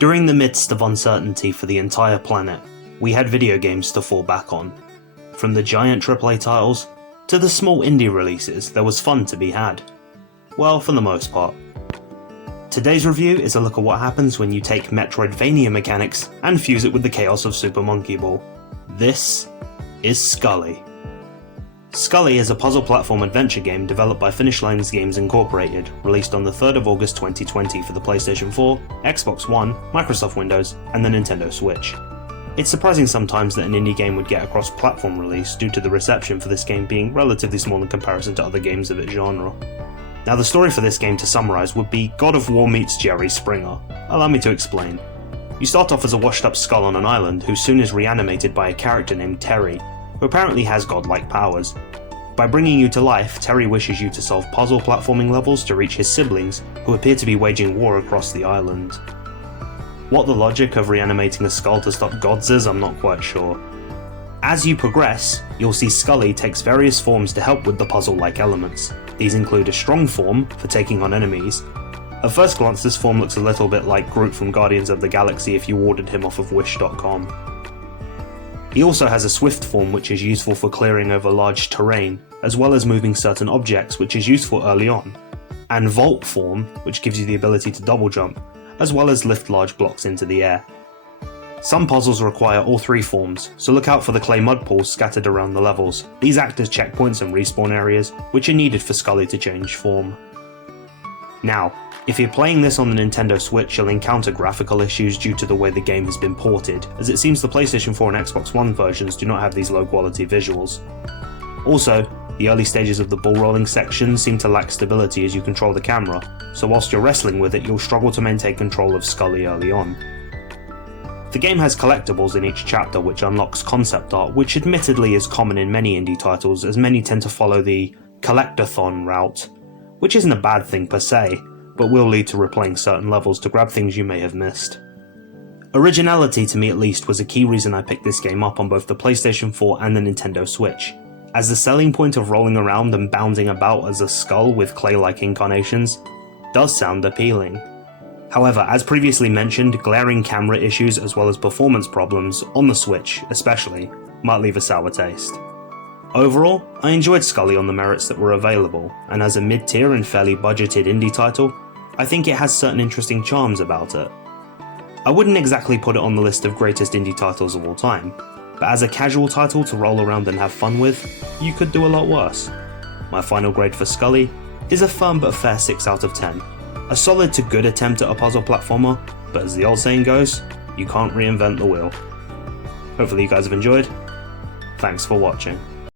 During the midst of uncertainty for the entire planet, we had video games to fall back on. From the giant AAA titles, to the small indie releases, there was fun to be had. Well, for the most part. Today's review is a look at what happens when you take Metroidvania mechanics and fuse it with the chaos of Super Monkey Ball. This is Skully. Skully is a puzzle platform adventure game developed by Finish Lines Games Incorporated, released on the 3rd of August 2020 for the PlayStation 4, Xbox One, Microsoft Windows, and the Nintendo Switch. It's surprising sometimes that an indie game would get a cross-platform release due to the reception for this game being relatively small in comparison to other games of its genre. Now, the story for this game, to summarise, would be God of War meets Jerry Springer. Allow me to explain. You start off as a washed-up skull on an island who soon is reanimated by a character named Terry, who apparently has godlike powers. By bringing you to life, Terry wishes you to solve puzzle platforming levels to reach his siblings, who appear to be waging war across the island. What the logic of reanimating a skull to stop gods is, I'm not quite sure. As you progress, you'll see Skully takes various forms to help with the puzzle-like elements. These include a strong form, for taking on enemies. At first glance, this form looks a little bit like Groot from Guardians of the Galaxy if you ordered him off of Wish.com. He also has a swift form, which is useful for clearing over large terrain, as well as moving certain objects, which is useful early on. And Vault form, which gives you the ability to double jump, as well as lift large blocks into the air. Some puzzles require all three forms, so look out for the clay mud pools scattered around the levels. These act as checkpoints and respawn areas, which are needed for Skully to change form. Now, if you're playing this on the Nintendo Switch, you'll encounter graphical issues due to the way the game has been ported, as it seems the PlayStation 4 and Xbox One versions do not have these low quality visuals. Also, the early stages of the ball rolling section seem to lack stability as you control the camera, so whilst you're wrestling with it, you'll struggle to maintain control of Skully early on. The game has collectibles in each chapter which unlocks concept art, which admittedly is common in many indie titles, as many tend to follow the collectathon route, which isn't a bad thing per se, but will lead to replaying certain levels to grab things you may have missed. Originality, to me at least, was a key reason I picked this game up on both the PlayStation 4 and the Nintendo Switch, as the selling point of rolling around and bounding about as a skull with clay-like incarnations does sound appealing. However, as previously mentioned, glaring camera issues as well as performance problems, on the Switch especially, might leave a sour taste. Overall, I enjoyed Skully on the merits that were available, and as a mid-tier and fairly budgeted indie title, I think it has certain interesting charms about it. I wouldn't exactly put it on the list of greatest indie titles of all time, but as a casual title to roll around and have fun with, you could do a lot worse. My final grade for Skully is a firm but fair 6 out of 10. A solid to good attempt at a puzzle platformer, but as the old saying goes, you can't reinvent the wheel. Hopefully you guys have enjoyed. Thanks for watching.